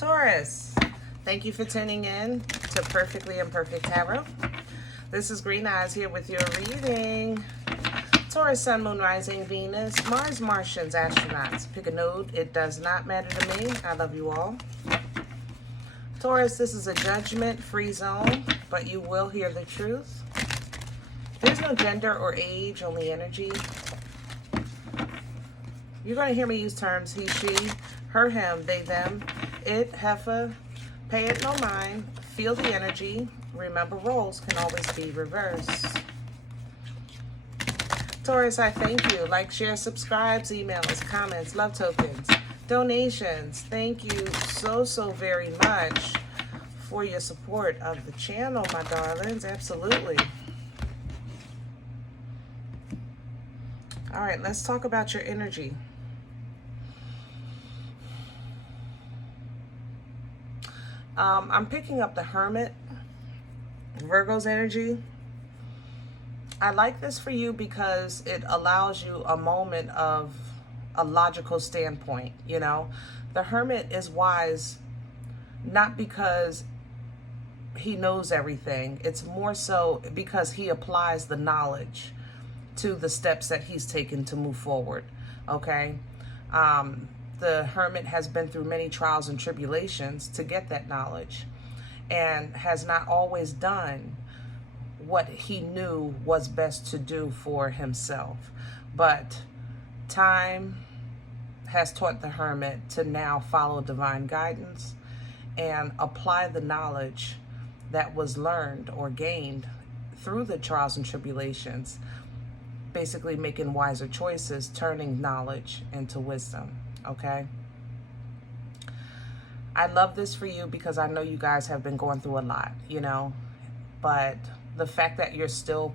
Taurus, thank you for tuning in to Perfectly Imperfect Tarot. This is Green Eyes here with your reading. Taurus, Sun, Moon, Rising, Venus, Mars, Martians, Astronauts. Pick a node. It does not matter to me. I love you all. Taurus, this is a judgment-free zone, but you will hear the truth. There's no gender or age, only energy. You're going to hear me use terms he, she, her, him, they, them, it, heifer. Pay it no mind. Feel the energy. Remember, roles can always be reversed. Taurus, I thank you. Like, share, subscribe, emails, comments, love tokens, donations. Thank you so very much for your support of the channel, my darlings. Absolutely. All right, let's talk about your energy. I'm picking up the Hermit, Virgo's energy. I like this for you because it allows you a moment of a logical standpoint, you know. The Hermit is wise, not because he knows everything. It's more so because he applies the knowledge to the steps that he's taken to move forward, okay? The Hermit has been through many trials and tribulations to get that knowledge and has not always done what he knew was best to do for himself. But time has taught the Hermit to now follow divine guidance and apply the knowledge that was learned or gained through the trials and tribulations, basically making wiser choices, turning knowledge into wisdom. Okay, I love this for you because I know you guys have been going through a lot, you know, but the fact that you're still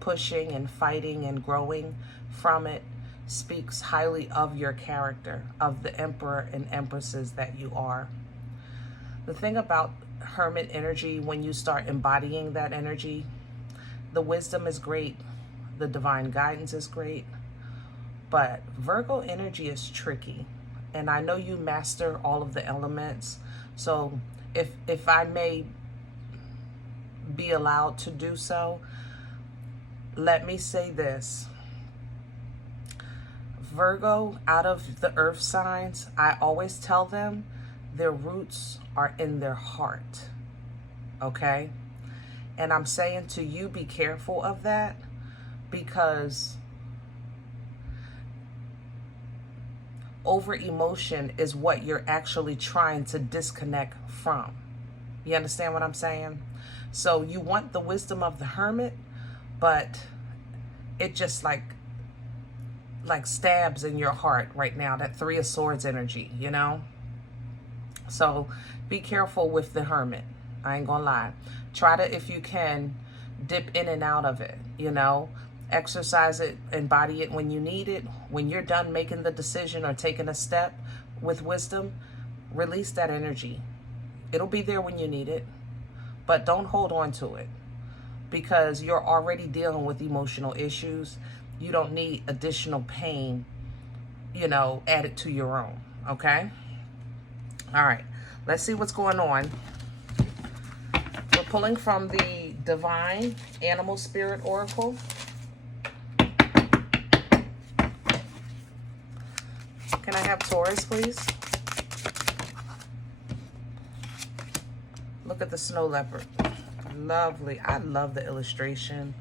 pushing and fighting and growing from it speaks highly of your character, of the emperor and empresses that you are. The thing about Hermit energy, when you start embodying that energy, the wisdom is great, the divine guidance is great, but Virgo energy is tricky. And I know you master all of the elements. So if I may be allowed to do so, let me say this. Virgo, out of the earth signs, I always tell them their roots are in their heart. Okay? And I'm saying to you, be careful of that, because over emotion is what you're actually trying to disconnect from. You understand what I'm saying? So you want the wisdom of the Hermit, but it just like stabs in your heart right now, that Three of Swords energy, you know? So be careful with the Hermit. I ain't gonna lie. Try to, if you can, dip in and out of it, you know? Exercise it, embody it when you need it. When you're done making the decision or taking a step with wisdom, release that energy. It'll be there when you need it, but don't hold on to it, because you're already dealing with emotional issues. You don't need additional pain, you know, added to your own, okay? All right, let's see what's going on. We're pulling from the Divine Animal Spirit Oracle. Can I have Taurus, please? Look at the snow leopard. Lovely. I love the illustration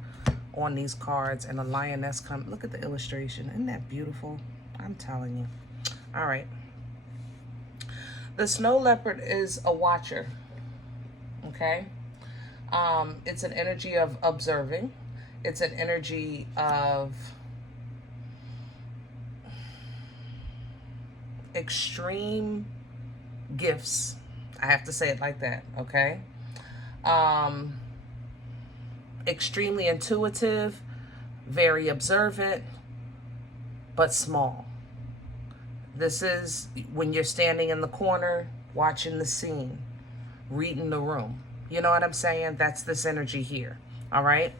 on these cards, and a lioness come. Look at the illustration. Isn't that beautiful? I'm telling you. All right. The snow leopard is a watcher. Okay. It's an energy of observing. It's an energy of extreme gifts. I have to say it like that, okay? Extremely intuitive, very observant, but small. This is when you're standing in the corner, watching the scene, reading the room. You know what I'm saying? That's this energy here, all right?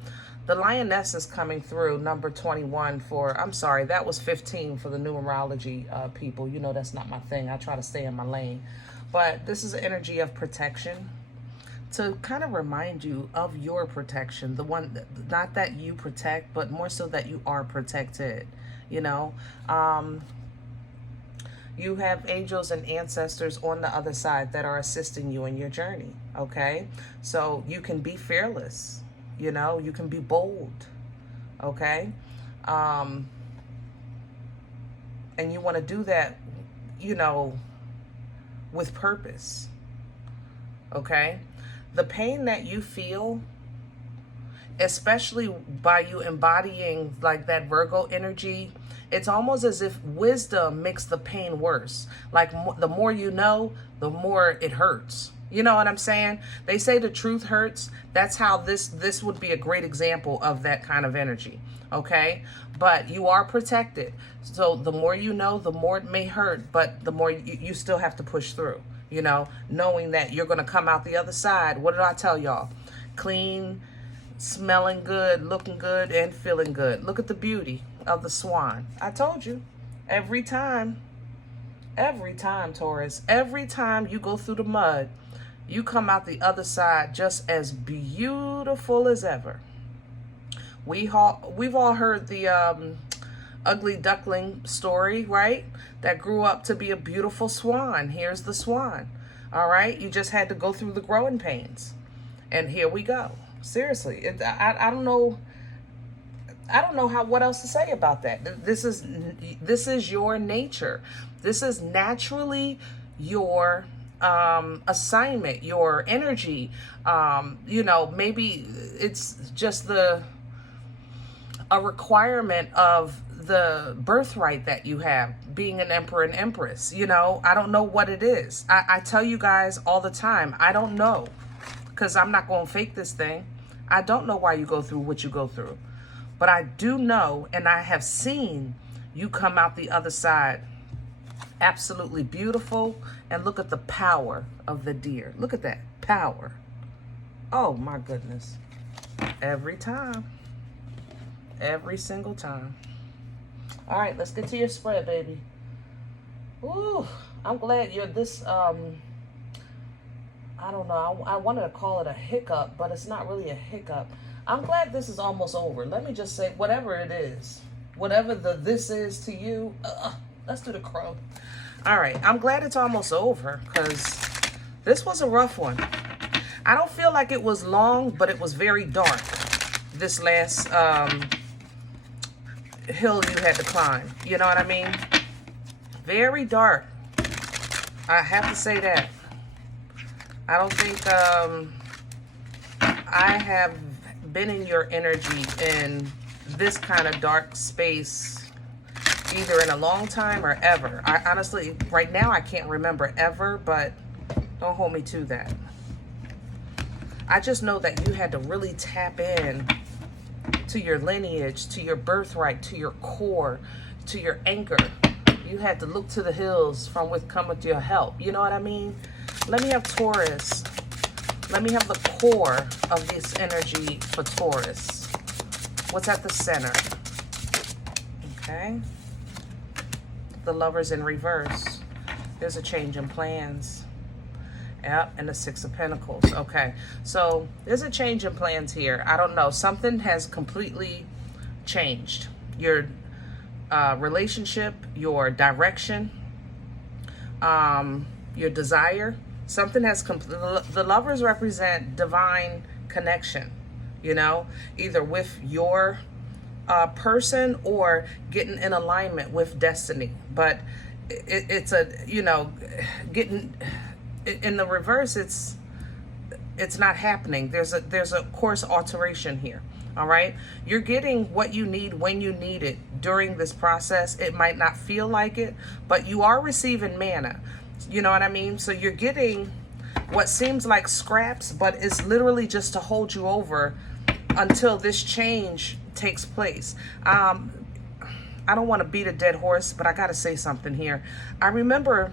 The lioness is coming through, number 21 for, I'm sorry, that was 15 for the numerology people. You know that's not my thing. I try to stay in my lane. But this is an energy of protection, to kind of remind you of your protection, the one, not that you protect, but more so that you are protected, you know. You have angels and ancestors on the other side that are assisting you in your journey, okay? So you can be fearless, you know, you can be bold, okay? And you want to do that, you know, with purpose, okay? The pain that you feel, especially by you embodying like that Virgo energy, it's almost as if wisdom makes the pain worse. Like the more you know, the more it hurts. You know what I'm saying? They say the truth hurts. That's how this would be a great example of that kind of energy. Okay? But you are protected. So the more you know, the more it may hurt, but the more you still have to push through. You know, knowing that you're going to come out the other side. What did I tell y'all? Clean, smelling good, looking good, and feeling good. Look at the beauty of the swan. I told you. Every time, Taurus, every time you go through the mud, you come out the other side just as beautiful as ever. We've all heard the ugly duckling story, right? That grew up to be a beautiful swan. Here's the swan. All right? You just had to go through the growing pains. And here we go. Seriously. I don't know. I don't know what else to say about that. This is your nature. This is naturally your assignment, your energy. You know, maybe it's just a requirement of the birthright that you have, being an emperor and empress. You know, I don't know what it is. I tell you guys all the time, I don't know, because I'm not going to fake this thing. I don't know why you go through what you go through. But I do know, and I have seen you come out the other side absolutely beautiful. And look at the power of the deer. Look at that power. Oh, my goodness. Every time. Every single time. All right, let's get to your spread, baby. Ooh, I'm glad you're this, I don't know. I wanted to call it a hiccup, but it's not really a hiccup. I'm glad this is almost over. Let me just say, whatever it is, whatever this is to you, let's do the crow. All right, I'm glad it's almost over, because this was a rough one. I don't feel like it was long, but it was very dark, this last hill you had to climb. You know what I mean? Very dark. I have to say that. I don't think I have been in your energy in this kind of dark space either in a long time or ever. I honestly, right now, I can't remember ever, but don't hold me to that. I just know that you had to really tap in to your lineage, to your birthright, to your core, to your anchor. You had to look to the hills from which cometh your help. You know what I mean? Let me have Taurus. Let me have the core of this energy for Taurus. What's at the center? Okay. The Lovers in reverse. There's a change in plans. Yep, and the Six of Pentacles. Okay, so there's a change in plans here. I don't know. Something has completely changed. Your relationship, your direction, your desire. Something has the Lovers represent divine connection, you know, either with your person or getting in alignment with destiny. But it's a, you know, getting in the reverse, it's not happening. There's a course alteration here. All right, you're getting what you need when you need it during this process. It might not feel like it, but you are receiving manna. You know what I mean? So you're getting what seems like scraps, but it's literally just to hold you over until this change takes place. I don't want to beat a dead horse, but I got to say something here. I remember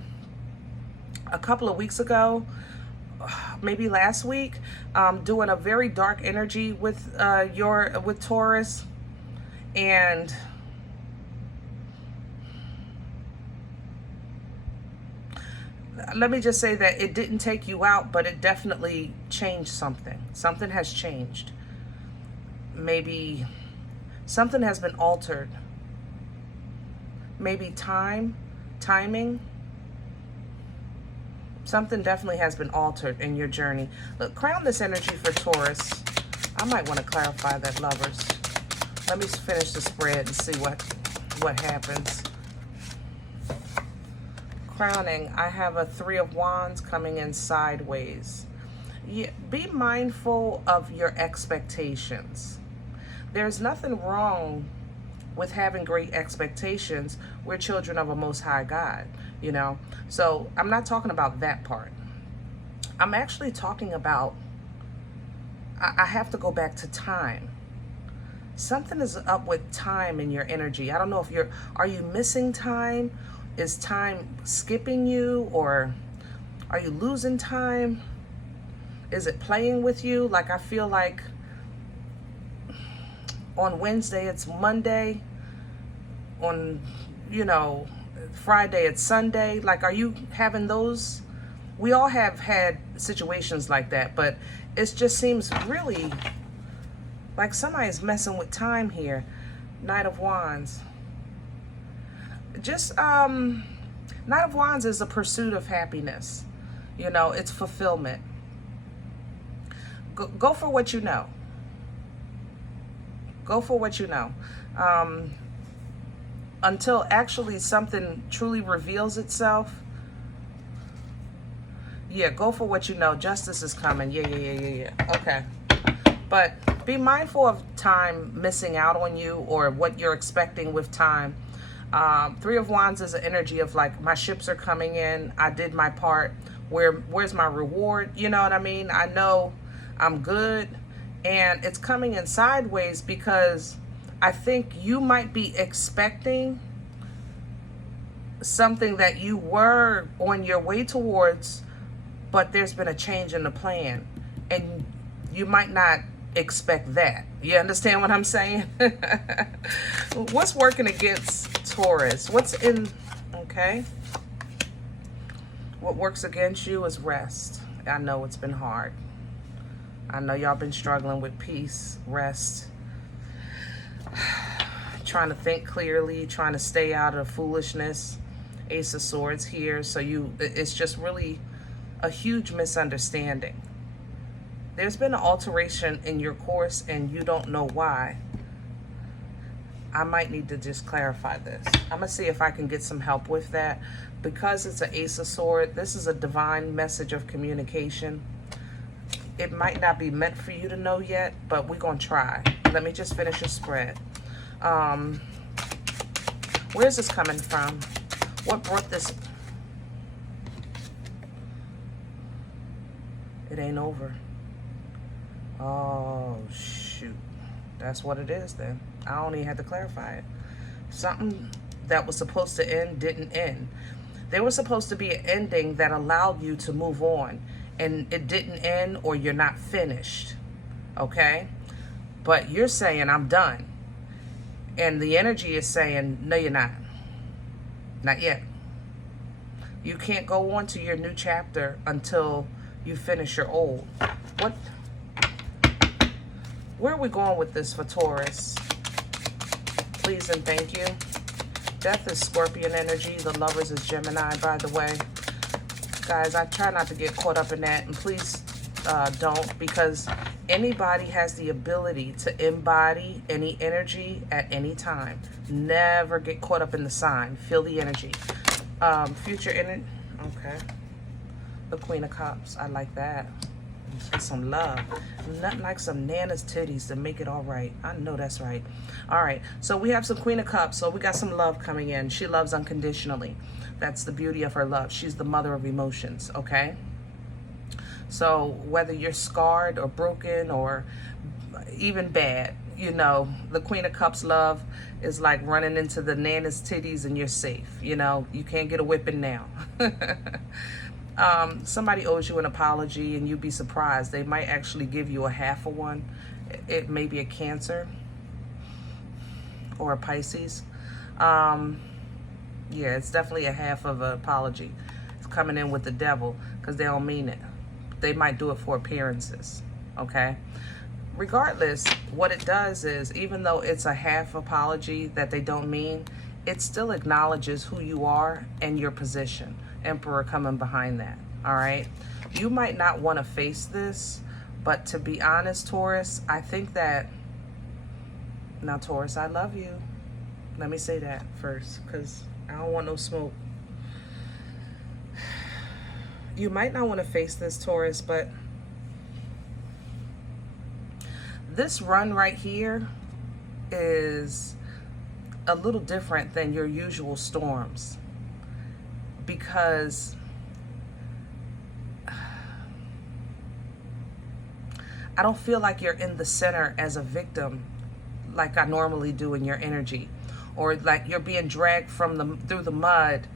a couple of weeks ago, maybe last week, doing a very dark energy with Taurus, and let me just say that it didn't take you out, but it definitely changed something. Something has changed. Maybe something has been altered. Maybe timing. Something definitely has been altered in your journey. Look, crown this energy for Taurus. I might want to clarify that, lovers. Let me finish the spread and see what happens. Crowning, I have a 3 of Wands coming in sideways. Be mindful of your expectations. There's nothing wrong with having great expectations. We're children of a Most High God, you know. So I'm not talking about that part. I'm actually talking about, I have to go back to time. Something is up with time in your energy. I don't know if are you missing time? Is time skipping you, or are you losing time? Is it playing with you? Like, I feel like on Wednesday it's Monday, on, you know, Friday it's Sunday. Like, are you having those? We all have had situations like that, but it just seems really like somebody's messing with time here. Knight of Wands. Just, Knight of Wands is a pursuit of happiness. You know, it's fulfillment. Go for what you know. Go for what you know. Until actually something truly reveals itself. Yeah, go for what you know. Justice is coming. Yeah. Okay. But be mindful of time missing out on you, or what you're expecting with time. 3 of Wands is an energy of like, my ships are coming in. I did my part. Where's my reward? You know what I mean? I know I'm good. And it's coming in sideways because I think you might be expecting something that you were on your way towards, but there's been a change in the plan. And you might not expect that. You understand what I'm saying? What's working against Taurus? What's in, okay. What works against you is rest. I know it's been hard. I know y'all been struggling with peace, rest, trying to think clearly, trying to stay out of foolishness. Ace of Swords here. So it's just really a huge misunderstanding. There's been an alteration in your course and you don't know why. I might need to just clarify this. I'm going to see if I can get some help with that. Because it's an Ace of Swords, this is a divine message of communication. It might not be meant for you to know yet, but we're going to try. Let me just finish your spread. Where's this coming from? What brought this? It ain't over. Oh, shoot. That's what it is then. I don't even have to clarify it. Something that was supposed to end didn't end. There was supposed to be an ending that allowed you to move on, and it didn't end, or you're not finished. Okay? But you're saying, I'm done. And the energy is saying, no, you're not. Not yet. You can't go on to your new chapter until you finish your old. What? Where are we going with this for Taurus? Please and thank you. Death is Scorpion energy. The Lovers is Gemini, by the way. Guys, I try not to get caught up in that. And please don't, because anybody has the ability to embody any energy at any time. Never get caught up in the sign. Feel the energy. Future energy. Okay. The Queen of Cups. I like that. Get some love. Nothing like some Nana's titties to make it all right. I know that's right. All right. So we have some Queen of Cups. So we got some love coming in. She loves unconditionally. That's the beauty of her love. She's the mother of emotions. Okay. So whether you're scarred or broken or even bad, you know, the Queen of Cups love is like running into the Nana's titties and you're safe. You know, you can't get a whipping now. Somebody owes you an apology and you'd be surprised. They might actually give you a half of one. It may be a Cancer or a Pisces. Yeah, it's definitely a half of an apology. coming in with the devil, because they don't mean it. They might do it for appearances, okay? Regardless, what it does is, even though it's a half apology that they don't mean, it still acknowledges who you are and your position. Emperor coming behind that, all right? You might not want to face this, but to be honest, Taurus, I think that, now Taurus, I love you. Let me say that first, because I don't want no smoke. You might not want to face this, Taurus, but this run right here is a little different than your usual storms, because I don't feel like you're in the center as a victim like I normally do in your energy, or like you're being dragged from through the mud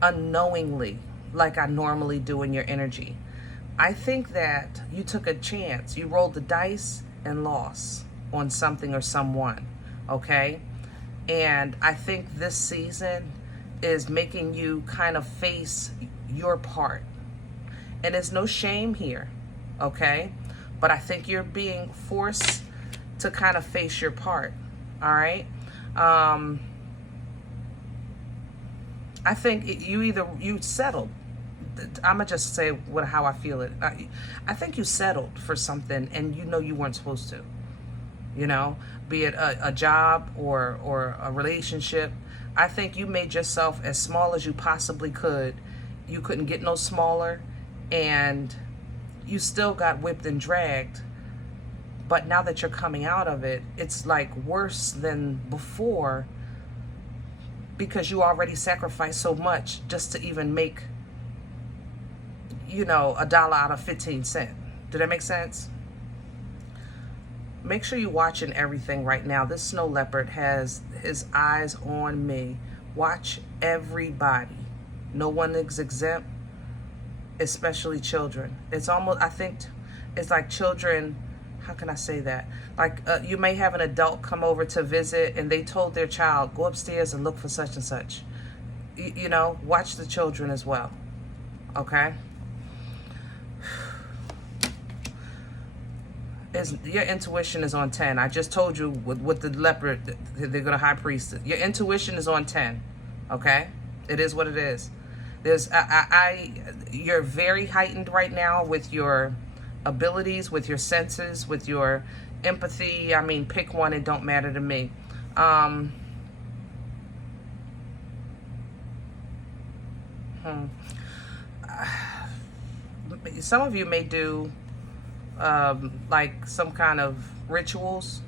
unknowingly like I normally do in your energy. I think that you took a chance. You rolled the dice and lost on something or someone, okay? And I think this season is making you kind of face your part. And there's no shame here, okay? But I think you're being forced to kind of face your part, all right? I think you settled. I'm gonna just say how I feel it. I think you settled for something, and you know you weren't supposed to. You know, be it a job or a relationship. I think you made yourself as small as you possibly could. You couldn't get no smaller, and you still got whipped and dragged. But now that you're coming out of it, it's like worse than before, because you already sacrificed so much just to even make, you know, $1 out of 15 cents. Did that make sense? Make sure you're watching everything right now. This snow leopard has his eyes on me. Watch everybody. No one is exempt, especially children. It's almost, I think, it's like children, how can I say that? Like you may have an adult come over to visit and they told their child, go upstairs and look for such and such. You know, watch the children as well, okay? Your intuition is on 10. I just told you with the leopard, they're going to high priest it. Your intuition is on 10, okay? It is what it is. You're very heightened right now with your abilities, with your senses, with your empathy. I mean, pick one, it don't matter to me. Some of you may do like some kind of rituals.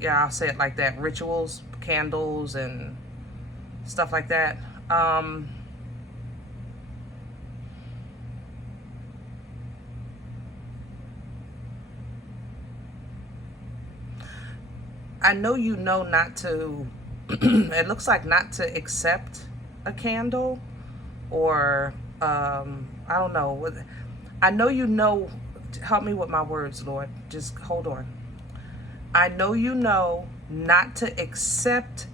Yeah, I'll say it like that. Rituals, candles and stuff like that. I know you know not to, it looks like not to accept a candle, or I don't know. I know you know, help me with my words, Lord. Just hold on. I know you know not to accept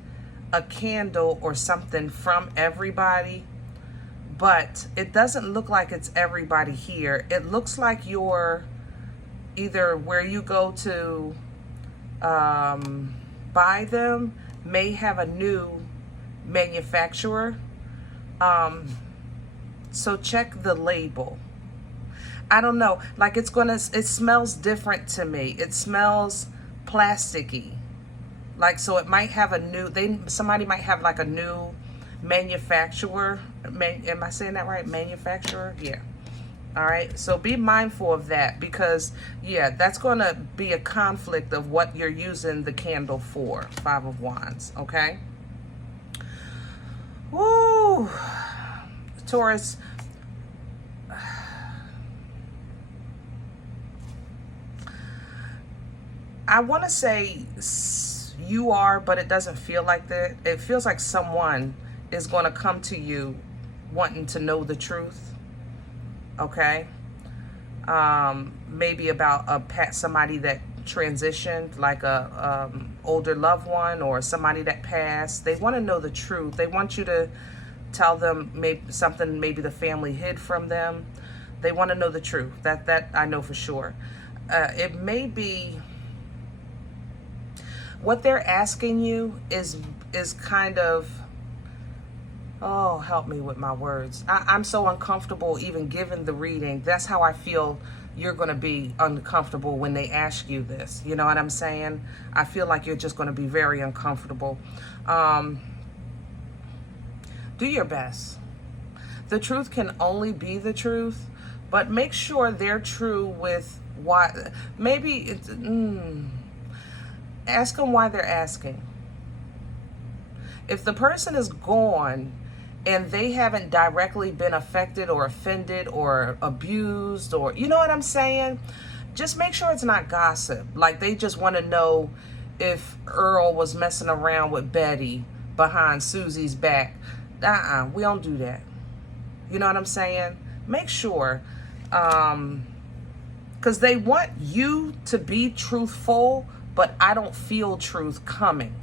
a candle or something from everybody, but it doesn't look like it's everybody here. It looks like you're either where you go to buy them may have a new manufacturer. So check the label. I don't know, like it smells different to me. It smells plasticky. Like, so it might have a new, somebody might have like a new manufacturer. Am I saying that right? Manufacturer? Yeah. All right. So be mindful of that, because yeah, that's going to be a conflict of what you're using the candle for. 5 of Wands. Okay. Woo. Taurus. I want to say you are, but it doesn't feel like that. It feels like someone is going to come to you wanting to know the truth. Okay. Maybe about somebody that transitioned, like a older loved one or somebody that passed. They want to know the truth. They want you to tell them maybe something maybe the family hid from them. They want to know the truth. That I know for sure. It may be what they're asking you is kind of, oh, help me with my words. I'm so uncomfortable even giving the reading. That's how I feel you're going to be uncomfortable when they ask you this. You know what I'm saying? I feel like you're just going to be very uncomfortable. Do your best. The truth can only be the truth, but make sure they're true with why. Maybe it's, ask them why they're asking. If the person is gone and they haven't directly been affected or offended or abused, or, you know what I'm saying? Just make sure it's not gossip. Like they just want to know if Earl was messing around with Betty behind Susie's back. We don't do that. You know what I'm saying? Make sure, because they want you to be truthful, but I don't feel truth coming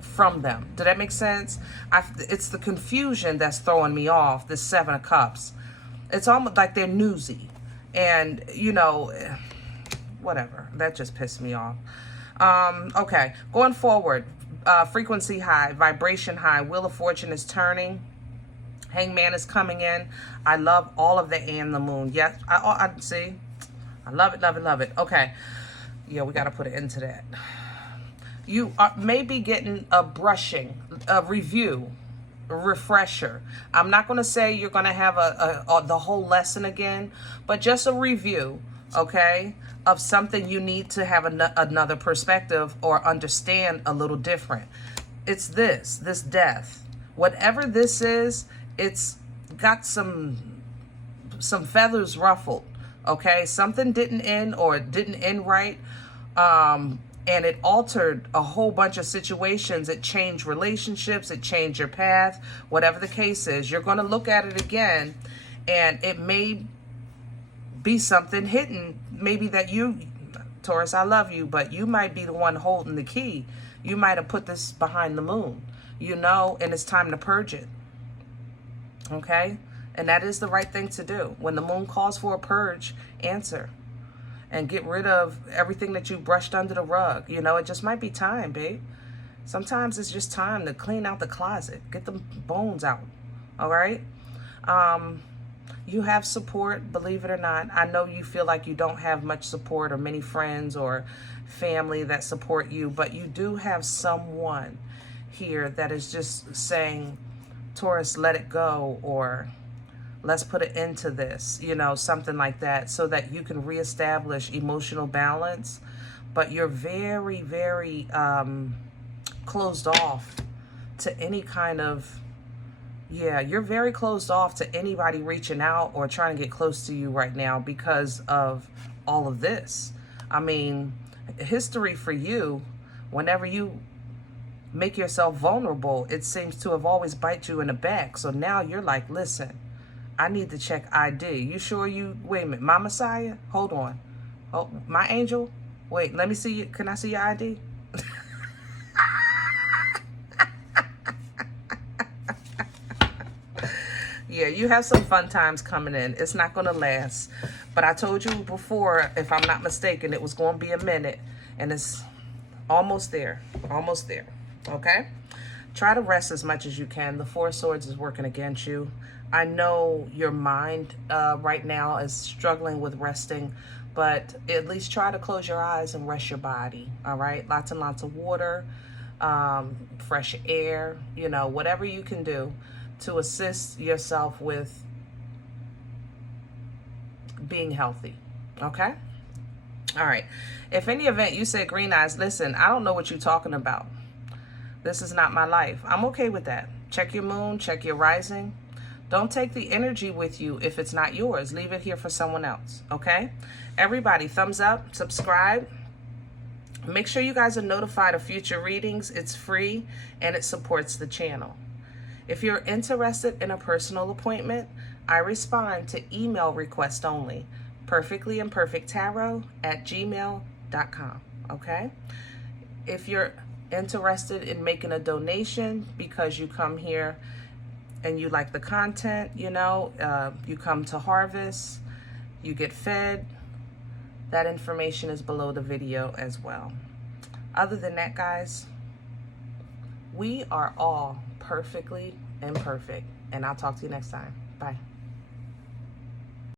from them. Did that make sense? It's the confusion that's throwing me off, this Seven of Cups. It's almost like they're newsy. And, you know, whatever. That just pissed me off. Okay, going forward. Frequency high, vibration high, Wheel of Fortune is turning. Hangman is coming in. I love all of the and the moon. Yes, I see. I love it, love it, love it. Okay. Yeah, we got to put it into that. You are maybe getting a brushing, a review, a refresher. I'm not going to say you're going to have the whole lesson again, but just a review, okay, of something you need to have another perspective or understand a little different. It's this death. Whatever this is, it's got some feathers ruffled, okay? Something didn't end or it didn't end right. And it altered a whole bunch of situations. It changed relationships. It changed your path. Whatever the case is, you're going to look at it again, and it may be something hidden. Maybe that you, Taurus, I love you, but you might be the one holding the key. You might have put this behind the moon, you know, and it's time to purge it. Okay? And that is the right thing to do. When the moon calls for a purge, answer. And get rid of everything that you brushed under the rug. You know, it just might be time, babe. Sometimes it's just time to clean out the closet. Get the bones out. All right? You have support, believe it or not. I know you feel like you don't have much support or many friends or family that support you, but you do have someone here that is just saying, Taurus, let it go, or let's put an end to this, you know, something like that, so that you can reestablish emotional balance. But you're very, very closed off to any kind of, yeah, you're very closed off to anybody reaching out or trying to get close to you right now because of all of this. I mean, history for you, whenever you make yourself vulnerable, it seems to have always bite you in the back. So now you're like, listen, I need to check ID. You sure you, wait a minute, my Messiah? Hold on. Oh, my angel? Wait, let me see you. Can I see your ID? Yeah, you have some fun times coming in. It's not going to last. But I told you before, if I'm not mistaken, it was going to be a minute. And it's almost there. Almost there. Okay? Try to rest as much as you can. The Four of Swords is working against you. I know your mind right now is struggling with resting, but at least try to close your eyes and rest your body, all right? Lots and lots of water, fresh air, you know, whatever you can do to assist yourself with being healthy, okay? All right. If in the event you say, Green Eyes, listen, I don't know what you're talking about. This is not my life. I'm okay with that. Check your moon, check your rising. Don't take the energy with you if it's not yours. Leave it here for someone else, okay? Everybody, thumbs up, subscribe. Make sure you guys are notified of future readings. It's free and it supports the channel. If you're interested in a personal appointment, I respond to email request only. perfectlyimperfecttarot@gmail.com, okay? If you're interested in making a donation because you come here and you like the content, you know, you come to harvest, you get fed, that information is below the video as well. Other than that, guys, we are all perfectly imperfect, and I'll talk to you next time. Bye.